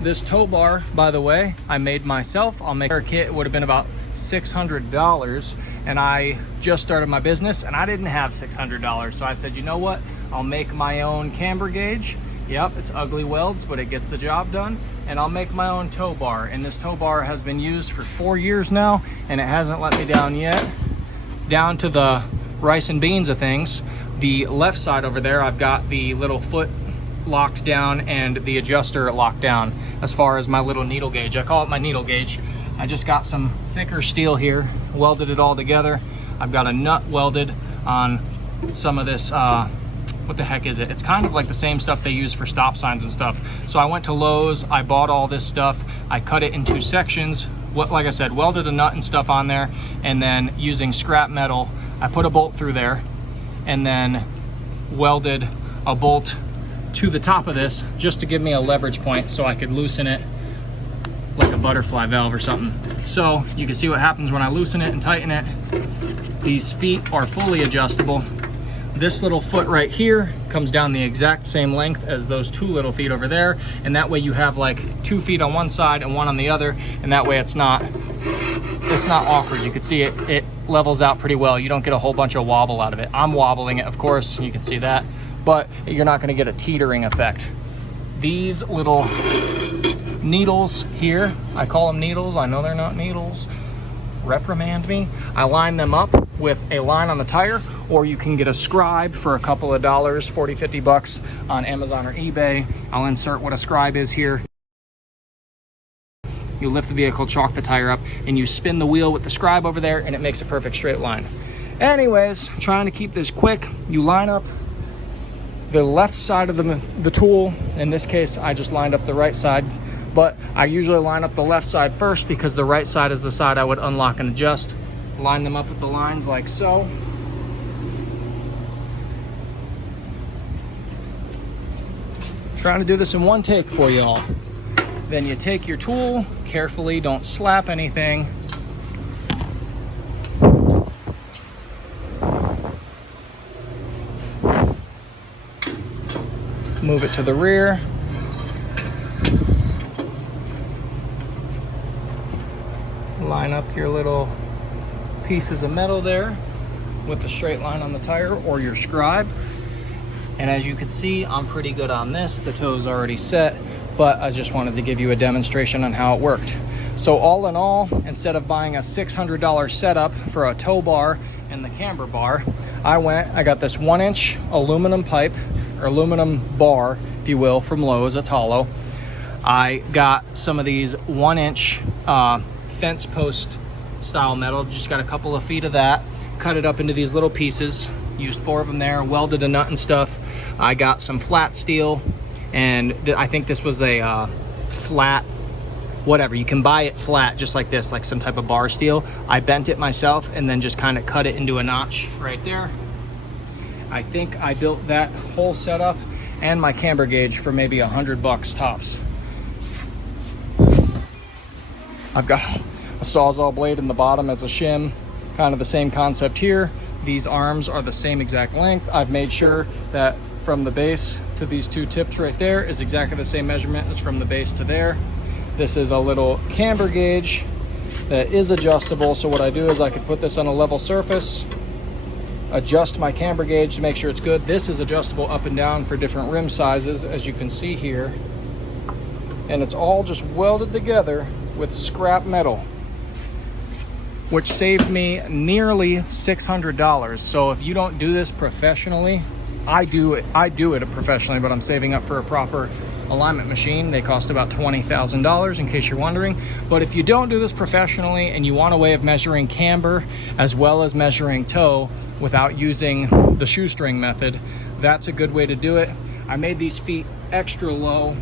This tow bar, by the way, I made myself. I'll make our kit. It would have been about $600, and I just started my business and I didn't have $600. So I said, you know what? I'll make my own camber gauge. Yep, it's ugly welds, but it gets the job done. And I'll make my own tow bar. And this tow bar has been used for 4 years now, and it hasn't let me down yet. Down to the rice and beans of things. The left side over there, I've got the little foot locked down and the adjuster locked down as far as my little needle gauge. I call it my needle gauge. I just got some thicker steel here, welded it all together. I've got a nut welded on some of this, what the heck is it? It's kind of like the same stuff they use for stop signs and stuff. So I went to Lowe's, I bought all this stuff, I cut it into sections, like I said, welded a nut and stuff on there, and then using scrap metal, I put a bolt through there, and then welded a bolt to the top of this just to give me a leverage point so I could loosen it like a butterfly valve or something. So you can see what happens when I loosen it and tighten it. These feet are fully adjustable. This little foot right here comes down the exact same length as those 2 little feet over there, and that way you have like 2 feet on one side and 1 on the other, and that way it's not awkward. You can see it levels out pretty well. You don't get a whole bunch of wobble out of it. I'm wobbling it, of course, you can see that, but you're not going to get a teetering effect. These little needles here, I call them needles, I know they're not needles, reprimand me. I line them up with a line on the tire, or you can get a scribe for a couple of dollars, 40, 50 bucks on Amazon or eBay. I'll insert what a scribe is here. You lift the vehicle, chalk the tire up, and you spin the wheel with the scribe over there, and it makes a perfect straight line. Anyways, trying to keep this quick, you line up the left side of the tool. In this case, I just lined up the right side, but I usually line up the left side first because the right side is the side I would unlock and adjust. Line them up with the lines like so. Trying to do this in one take for y'all. Then you take your tool carefully, don't slap anything. Move it to the rear. Line up your little pieces of metal there with the straight line on the tire or your scribe. And as you can see, I'm pretty good on this. The toe's already set, but I just wanted to give you a demonstration on how it worked. So all in all, instead of buying a $600 setup for a tow bar and the camber bar, I got this 1-inch aluminum pipe, or aluminum bar, if you will, from Lowe's. It's hollow. I got some of these 1-inch fence post style metal, just got a couple of feet of that, cut it up into these little pieces, used 4 of them there, welded a nut and stuff. I got some flat steel, and I think this was a flat, whatever, you can buy it flat just like this, like some type of bar steel. I bent it myself and then just kind of cut it into a notch right there. I think I built that whole setup and my camber gauge for maybe $100 tops. I've got a Sawzall blade in the bottom as a shim, kind of the same concept here. These arms are the same exact length. I've made sure that from the base to these 2 tips right there is exactly the same measurement as from the base to there. This is a little camber gauge that is adjustable. So what I do is I could put this on a level surface, adjust my camber gauge to make sure it's good. This is adjustable up and down for different rim sizes, as you can see here. And it's all just welded together with scrap metal, which saved me nearly $600. So if you don't do this professionally, I do it professionally, but I'm saving up for a proper alignment machine. They cost about $20,000 in case you're wondering. But if you don't do this professionally and you want a way of measuring camber as well as measuring toe without using the shoestring method, that's a good way to do it. I made these feet extra low.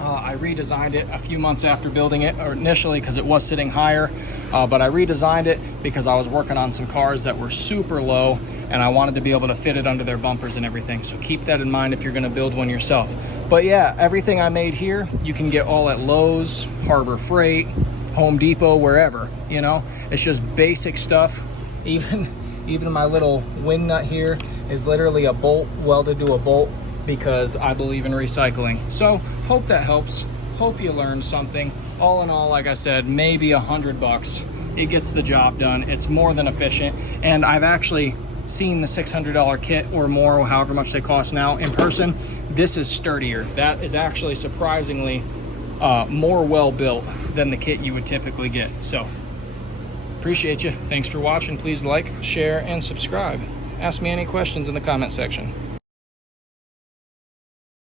I redesigned it a few months after building it, or initially because it was sitting higher, but I redesigned it because I was working on some cars that were super low and I wanted to be able to fit it under their bumpers and everything. So keep that in mind if you're gonna build one yourself. But yeah, everything I made here, you can get all at Lowe's, Harbor Freight, Home Depot, wherever, you know? It's just basic stuff. Even my little wing nut here is literally a bolt welded to a bolt because I believe in recycling. So hope that helps. Hope you learned something. All in all, like I said, maybe $100. It gets the job done. It's more than efficient. And I've actually seen the $600 kit or more, or however much they cost now, in person. This is sturdier. That is actually surprisingly more well built than the kit you would typically get. So appreciate you. Thanks for watching. Please like, share, and subscribe. Ask me any questions in the comment section.